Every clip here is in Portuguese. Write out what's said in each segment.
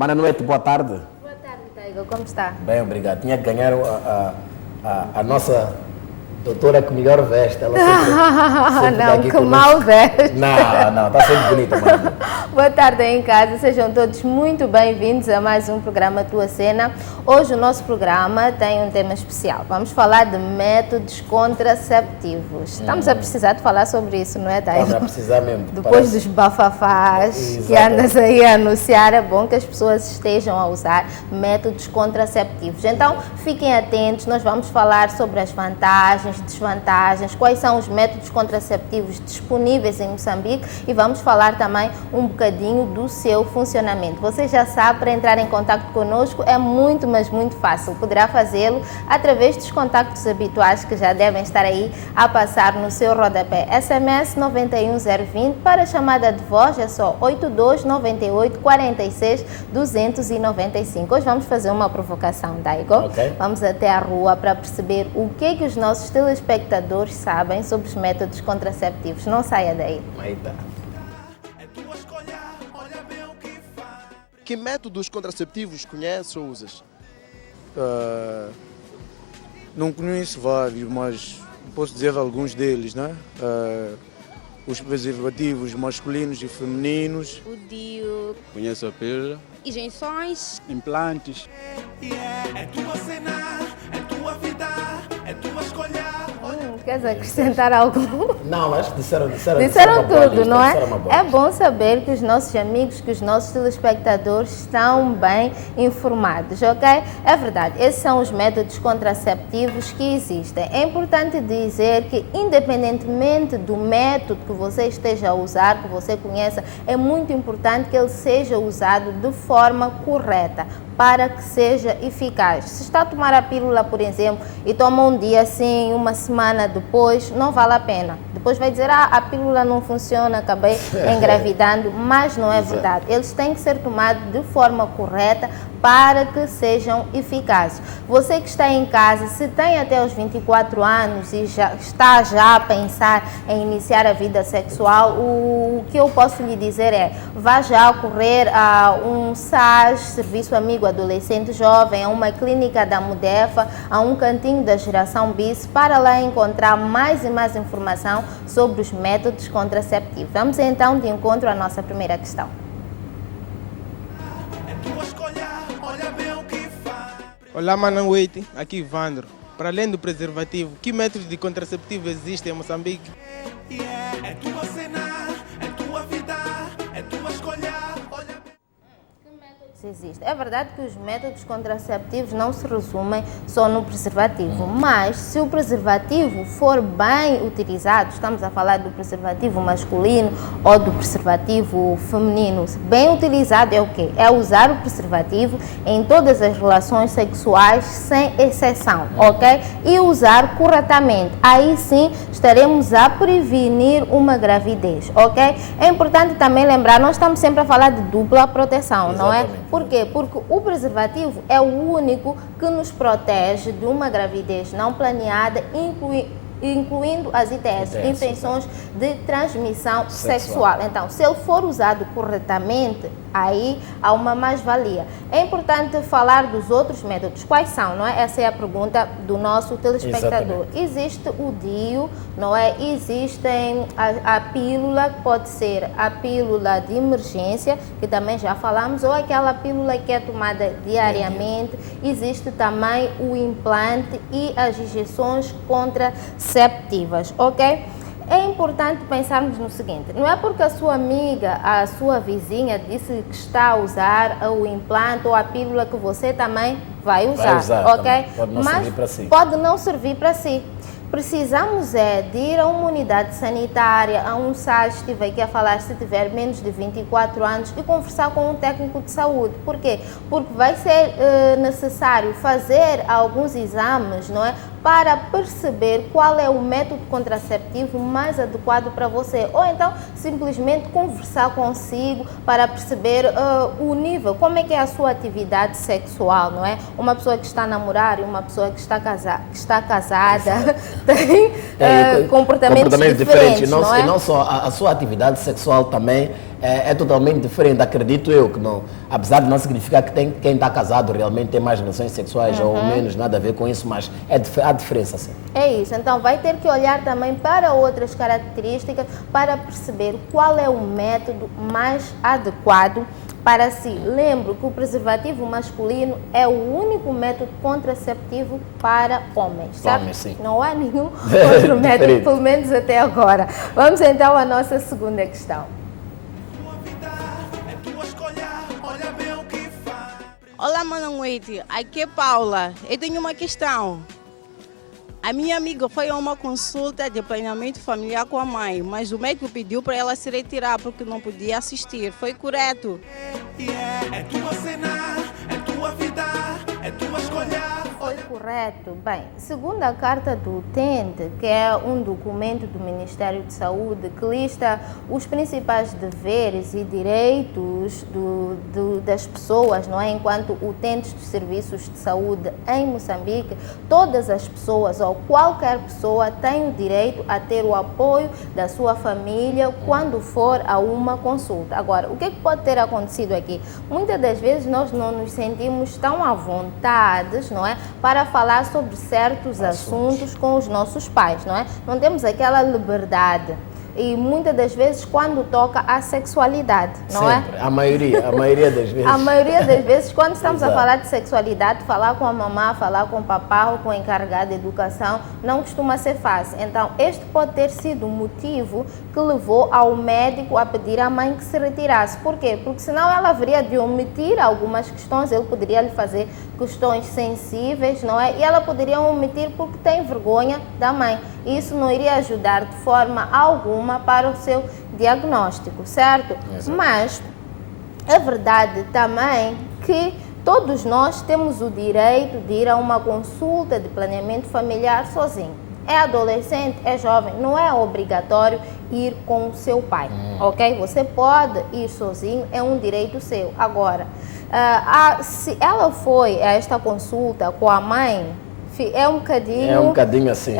Mana Noite, boa tarde. Boa tarde, Taigo. Como está? Bem, obrigado. Tinha que ganhar a nossa doutora que melhor veste. Ela sempre Não, aqui que conosco. mal veste. Não, está sempre bonita, mano. Boa tarde aí em casa, sejam todos muito bem-vindos a mais um programa Tua Cena. Hoje o nosso programa tem um tema especial. Vamos falar de métodos contraceptivos. Estamos a precisar de falar sobre isso, não é, Taigo? Estamos a precisar mesmo. Depois dos bafafás que Exatamente. andas aí a anunciar, é bom que as pessoas estejam a usar métodos contraceptivos. Então, fiquem atentos, nós vamos falar sobre as vantagens, desvantagens, quais são os métodos contraceptivos disponíveis em Moçambique e vamos falar também um bocadinho do seu funcionamento. Você já sabe, para entrar em contato conosco é muito, mas muito fácil. Poderá fazê-lo através dos contactos habituais que já devem estar aí a passar no seu rodapé. SMS 91020, para chamada de voz é só 82 98 46 295. Hoje vamos fazer uma provocação, Daigo. Ok. Vamos até a rua para perceber o que os nossos telespectadores sabem sobre os métodos contraceptivos. Não saia daí. Aí tá. Que métodos contraceptivos conheces ou usas? Não conheço vários, mas posso dizer alguns deles, né? Os preservativos masculinos e femininos. O DIU, Conheço a pílula. injeções, Implantes. É tua cena, é tua vida, é tua escolha. Queres acrescentar algo? Não, mas disseram Disseram uma boa tudo, lista, não é? disseram uma boa É lista. bom saber que os nossos amigos, que os nossos telespectadores estão bem informados, ok? É verdade, esses são os métodos contraceptivos que existem. É importante dizer que, independentemente do método que você esteja a usar, que você conheça, é muito importante que ele seja usado de forma correta, para que seja eficaz. Se está a tomar a pílula, por exemplo, e toma um dia assim, uma semana depois, não vale a pena. Depois vai dizer, a pílula não funciona, acabei engravidando, mas não é verdade. Eles têm que ser tomados de forma correta para que sejam eficazes. Você que está em casa, se tem até os 24 anos e já está a pensar em iniciar a vida sexual, o que eu posso lhe dizer é, vá já correr a um SAS, Serviço Amigo Adolescente Jovem, a uma clínica da Mudefa, a um cantinho da Geração Bis, para lá encontrar mais e mais informação sobre os métodos contraceptivos. Vamos então de encontro à nossa primeira questão. É tua escolha, olha bem o que faz. Olá, Manauete, aqui Ivandro. Para além do preservativo, que métodos de contraceptivo existem em Moçambique? É tua cena, é tua vida, é tua escolha. Olha bem. Existe. É verdade que os métodos contraceptivos não se resumem só no preservativo, mas se o preservativo for bem utilizado, estamos a falar do preservativo masculino ou do preservativo feminino, bem utilizado é o quê? É usar o preservativo em todas as relações sexuais sem exceção, ok? E usar corretamente. Aí sim estaremos a prevenir uma gravidez, ok? É importante também lembrar, nós estamos sempre a falar de dupla proteção, não é? Exatamente. Por quê? Porque o preservativo é o único que nos protege de uma gravidez não planeada, incluindo as ITS, ITS, infecções de transmissão sexual. Então, se ele for usado corretamente, aí há uma mais-valia. É importante falar dos outros métodos. Quais são, não é? Essa é a pergunta do nosso telespectador. Exatamente. Existe o DIU, não é? Existem a pílula, que pode ser a pílula de emergência, que também já falamos, ou aquela pílula que é tomada diariamente. Existe também o implante e as injeções contraceptivas, ok? É importante pensarmos no seguinte, não é porque a sua amiga, a sua vizinha disse que está a usar o implante ou a pílula que você também vai usar, ok? também. Pode não Mas servir para si. pode não servir para si. Precisamos de ir a uma unidade sanitária, a um SAS, se estiver aqui a falar, se tiver menos de 24 anos, e conversar com um técnico de saúde. Por quê? Porque vai ser necessário fazer alguns exames, não é? Para perceber qual é o método contraceptivo mais adequado para você. Ou então, simplesmente conversar consigo para perceber o nível, como é que é a sua atividade sexual, não é? Uma pessoa que está a namorar e uma pessoa que está casada tem comportamentos diferentes, não é? E não só, a sua atividade sexual também é totalmente diferente. Acredito eu que não, apesar de não significar que quem está casado realmente tem mais relações sexuais ou menos, nada a ver com isso, mas há diferença sim. É isso, então vai ter que olhar também para outras características para perceber qual é o método mais adequado para si. Lembro que o preservativo masculino é o único método contraceptivo para homens, certo? Homens, sim. Não há nenhum outro método, Diferente. pelo menos até agora. Vamos então à nossa segunda questão. Tua vida é tua escolha, olha bem o que faz. Olá, boa noite. Aqui é Paula. Eu tenho uma questão. A minha amiga foi a uma consulta de planeamento familiar com a mãe, mas o médico pediu para ela se retirar porque não podia assistir. Foi correto? É tua cena, é tua vida, é tua escolha. Foi correto. Bem, segundo a carta do utente, que é um documento do Ministério de Saúde que lista os principais deveres e direitos das pessoas, não é? Enquanto utentes dos serviços de saúde em Moçambique, todas as pessoas ou qualquer pessoa tem o direito a ter o apoio da sua família quando for a uma consulta. Agora, o que é que pode ter acontecido aqui? Muitas das vezes nós não nos sentimos tão à vontade, não é, para falar sobre certos assuntos com os nossos pais, não é? Não temos aquela liberdade. E muitas das vezes quando toca a sexualidade, não Sempre. é? A maioria das vezes. A maioria das vezes, quando estamos a Exato. falar de sexualidade, falar com a mamã, falar com o papá ou com o encarregado de educação, não costuma ser fácil. Então, este pode ter sido o motivo que levou ao médico a pedir à mãe que se retirasse. Por quê? Porque senão ela haveria de omitir algumas questões, ele poderia lhe fazer questões sensíveis, não é? E ela poderia omitir porque tem vergonha da mãe. E isso não iria ajudar de forma alguma para o seu diagnóstico, certo? Exato. Mas é verdade também que todos nós temos o direito de ir a uma consulta de planeamento familiar sozinho. É adolescente, é jovem, não é obrigatório ir com o seu pai, ok? Você pode ir sozinho, é um direito seu. Agora, se ela foi a esta consulta com a mãe, é um bocadinho... É um bocadinho assim.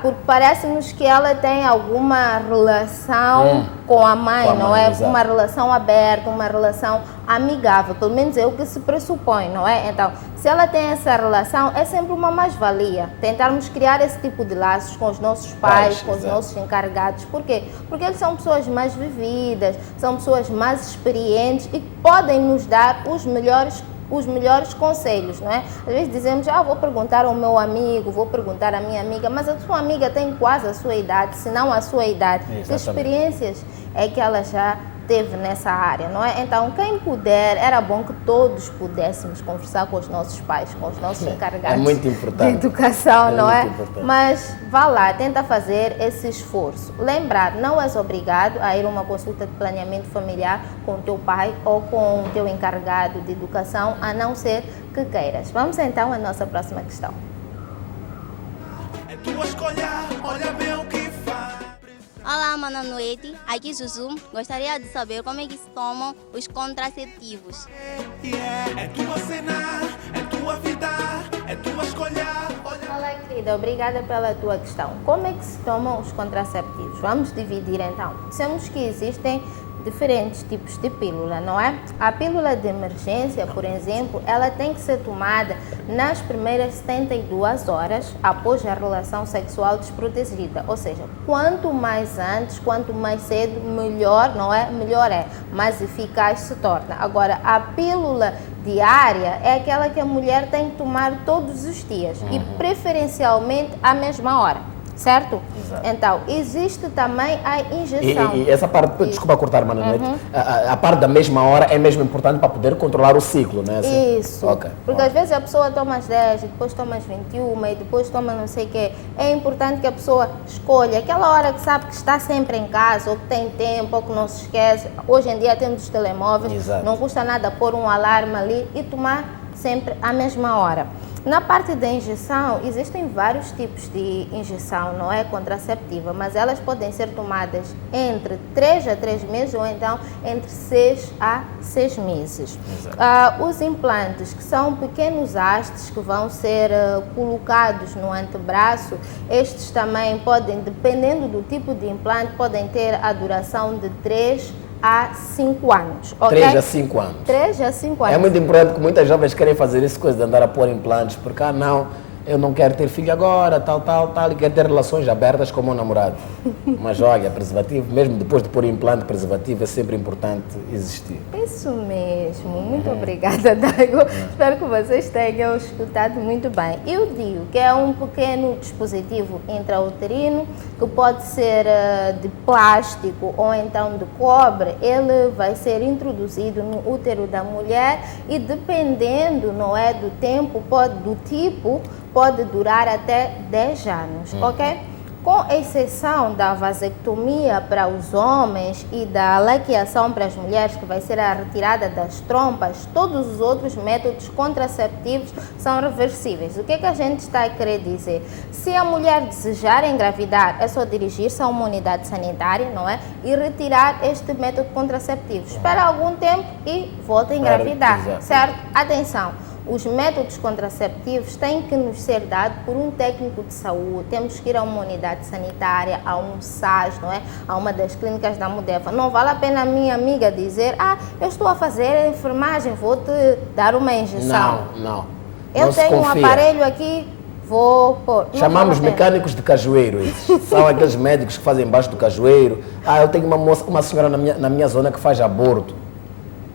Porque parece-nos que ela tem alguma relação com a mãe, Com a não mãe, é? exato. Uma relação aberta, uma relação amigável, pelo menos é o que se pressupõe, não é? Então, se ela tem essa relação, é sempre uma mais-valia tentarmos criar esse tipo de laços com os nossos pais, com os exato. nossos encarregados. Por quê? Porque eles são pessoas mais vividas, são pessoas mais experientes e podem nos dar os melhores conselhos, não é? Às vezes dizemos, vou perguntar ao meu amigo, vou perguntar à minha amiga, mas a sua amiga tem quase a sua idade, se não a sua idade. Que Exatamente. experiências é que ela já teve nessa área, não é? Então, quem puder, era bom que todos pudéssemos conversar com os nossos pais, com os nossos encarregados É muito importante. de educação, É não é? muito importante. Mas vá lá, tenta fazer esse esforço. Lembrar, não és obrigado a ir a uma consulta de planeamento familiar com o teu pai ou com o teu encarregado de educação, a não ser que queiras. Vamos então à nossa próxima questão. É tua escolha, olha bem o que faz. Olá, boa noite. Aqui Zuzu. Gostaria de saber como é que se tomam os contraceptivos. É tua cena, é tua vida, é tua escolha. Olha. Olá, querida, obrigada pela tua questão. Como é que se tomam os contraceptivos? Vamos dividir então. Dissemos que existem diferentes tipos de pílula, não é? A pílula de emergência, por exemplo, ela tem que ser tomada nas primeiras 72 horas após a relação sexual desprotegida. Ou seja, quanto mais antes, quanto mais cedo, melhor, não é? Melhor é, mais eficaz se torna. Agora, a pílula diária é aquela que a mulher tem que tomar todos os dias e preferencialmente à mesma hora. Certo? Exato. Então, existe também a injeção. E essa parte, desculpa cortar, Mano, a parte da mesma hora é mesmo importante para poder controlar o ciclo, né? Assim? Isso. Ok. Porque às vezes a pessoa toma às 10, e depois toma às 21 e depois toma não sei o quê. É importante que a pessoa escolha aquela hora que sabe que está sempre em casa, ou que tem tempo, ou que não se esquece. Hoje em dia temos os telemóveis, Exato. não custa nada pôr um alarme ali e tomar sempre à mesma hora. Na parte da injeção, existem vários tipos de injeção, não é contraceptiva, mas elas podem ser tomadas entre 3 a 3 meses ou então entre 6 a 6 meses. Os implantes, que são pequenos hastes que vão ser colocados no antebraço, estes também podem, dependendo do tipo de implante, podem ter a duração de 3 a 5 anos. Ok? 3 a 5 anos. 3 a 5 anos. É muito importante que muitas jovens querem fazer isso, coisa de andar a pôr implantes, porque não, eu não quero ter filho agora, tal, e quero ter relações abertas com o meu namorado. Mas olha, preservativo, mesmo depois de pôr implante, preservativo é sempre importante existir. Isso mesmo. Muito obrigada, Daigo. Espero que vocês tenham escutado muito bem. Eu digo que é um pequeno dispositivo intrauterino que pode ser de plástico ou então de cobre. Ele vai ser introduzido no útero da mulher e dependendo, não é, do tempo, do tipo, pode durar até 10 anos, ok? Com exceção da vasectomia para os homens e da laqueação para as mulheres, que vai ser a retirada das trompas, todos os outros métodos contraceptivos são reversíveis. O que é que a gente está a querer dizer? Se a mulher desejar engravidar, é só dirigir-se a uma unidade sanitária, não é? E retirar este método contraceptivo. Espera algum tempo e volta a engravidar, certo? Atenção! Os métodos contraceptivos têm que nos ser dados por um técnico de saúde. Temos que ir a uma unidade sanitária, a um SAS, não é? A uma das clínicas da Mudeva. Não vale a pena a minha amiga dizer, eu estou a fazer a enfermagem, vou-te dar uma injeção. Não. Eu tenho um aparelho aqui, vou pôr. Chamamos mecânicos de cajueiro, esses. São aqueles médicos que fazem embaixo do cajueiro. Eu tenho uma senhora na minha zona que faz aborto.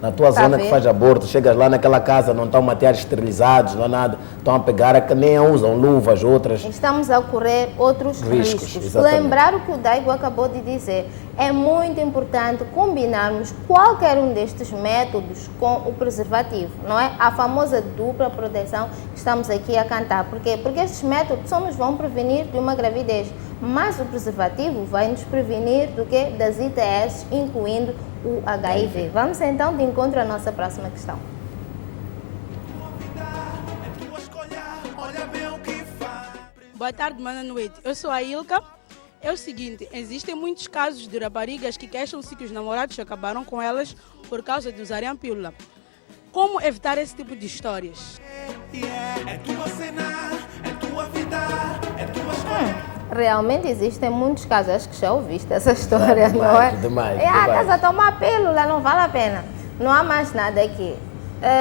Na tua zona que faz aborto, chegas lá naquela casa, não estão materiais esterilizados, não há nada, estão a pegar, que nem usam luvas, outras. Estamos a correr outros riscos. Lembrar o que o Daigo acabou de dizer. É muito importante combinarmos qualquer um destes métodos com o preservativo, não é? A famosa dupla proteção que estamos aqui a cantar. Por quê? Porque estes métodos só nos vão prevenir de uma gravidez, mas o preservativo vai nos prevenir do quê? Das ITS, incluindo o HIV. Vamos então de encontro à nossa próxima questão. Boa tarde, Mana Noite. Eu sou a Ilka. É o seguinte, existem muitos casos de raparigas que queixam-se que os namorados acabaram com elas por causa de usarem a pílula. Como evitar esse tipo de histórias? É tua cena, é tua vida, é tua escolha. Realmente existem muitos casos, acho que já ouviste essa história, não é? Demais. Estás a tomar pílula, não vale a pena. Não há mais nada aqui.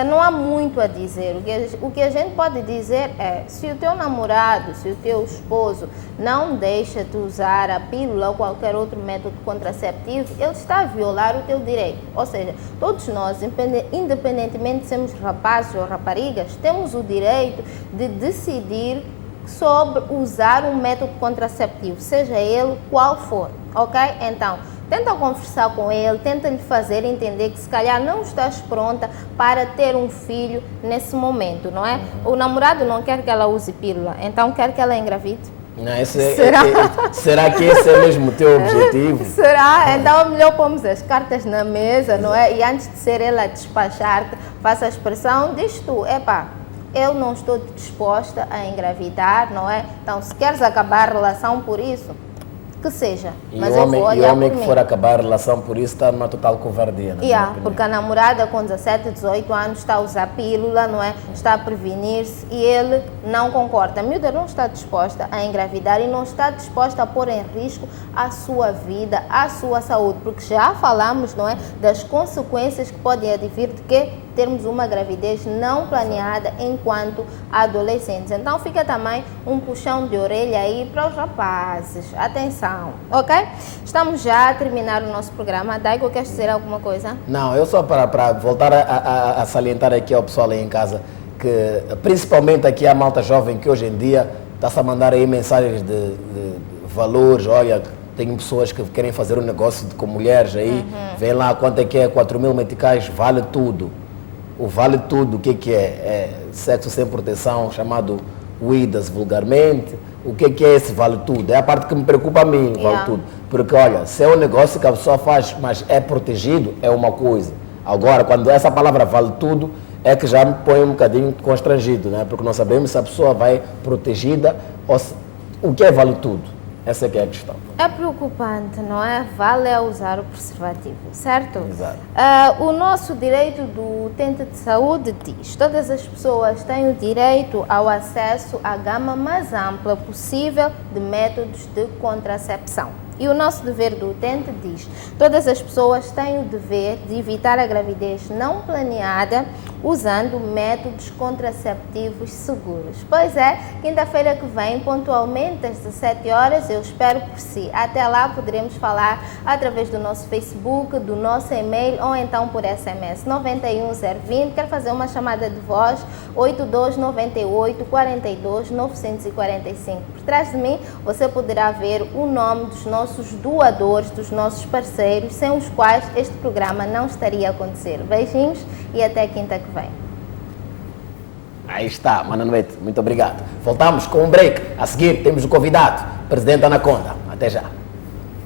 Não há muito a dizer. O que a gente pode dizer é, se o teu namorado, se o teu esposo não deixa-te usar a pílula ou qualquer outro método contraceptivo, ele está a violar o teu direito. Ou seja, todos nós, independentemente de sermos rapazes ou raparigas, temos o direito de decidir sobre usar um método contraceptivo, seja ele qual for, ok? Então, tenta conversar com ele, tenta lhe fazer entender que se calhar não estás pronta para ter um filho nesse momento, não é? O namorado não quer que ela use pílula, então quer que ela engravide. Não, será que esse é mesmo o teu objetivo? Será? Então é melhor pôrmos as cartas na mesa, não é? E antes de ser ele a despachar-te, faça a expressão, diz tu, eu não estou disposta a engravidar, não é? Então, se queres acabar a relação por isso, que seja. Mas eu vou olhar e o homem por que mim. for acabar a relação por isso está numa total covardia. Porque a namorada com 17, 18 anos está a usar pílula, não é? Está a prevenir-se e ele não concorda. A miúda não está disposta a engravidar e não está disposta a pôr em risco a sua vida, a sua saúde. Porque já falamos, não é? Das consequências que podem advir de que termos uma gravidez não planeada enquanto adolescentes. Então fica também um puxão de orelha aí para os rapazes. Atenção, ok? Estamos já a terminar o nosso programa. Daigo, queres dizer alguma coisa? Não, eu só para voltar a salientar aqui ao pessoal aí em casa, que principalmente aqui a malta jovem que hoje em dia está-se a mandar aí mensagens de valores, olha, tem pessoas que querem fazer um negócio com mulheres aí, vem lá quanto é que é, 4.000 meticais, vale tudo. O vale tudo, o que é? É sexo sem proteção, chamado WIDAS vulgarmente. O que é esse vale tudo? É a parte que me preocupa a mim, vale tudo. Porque, olha, se é um negócio que a pessoa faz, mas é protegido, é uma coisa. Agora, quando essa palavra vale tudo, é que já me põe um bocadinho constrangido, né? Porque não sabemos se a pessoa vai protegida ou se... O que é vale tudo? Essa é que é a questão. É preocupante, não é? Vale a usar o preservativo, certo? Exato. O nosso direito do utente de saúde diz: todas as pessoas têm o direito ao acesso à gama mais ampla possível de métodos de contracepção. E o nosso dever do utente diz: todas as pessoas têm o dever de evitar a gravidez não planeada usando métodos contraceptivos seguros. Pois é, quinta-feira que vem, pontualmente às 17 horas, eu espero por si. Até lá poderemos falar através do nosso Facebook, do nosso e-mail ou então por SMS 91020. Quero fazer uma chamada de voz 8298 42 945. Por trás de mim você poderá ver o nome dos nossos doadores, dos nossos parceiros, sem os quais este programa não estaria a acontecer. Beijinhos e até quinta que vem. Aí está, Mana Noite, muito obrigado. Voltamos com um break. A seguir temos o convidado, Presidente Anaconda. Até já.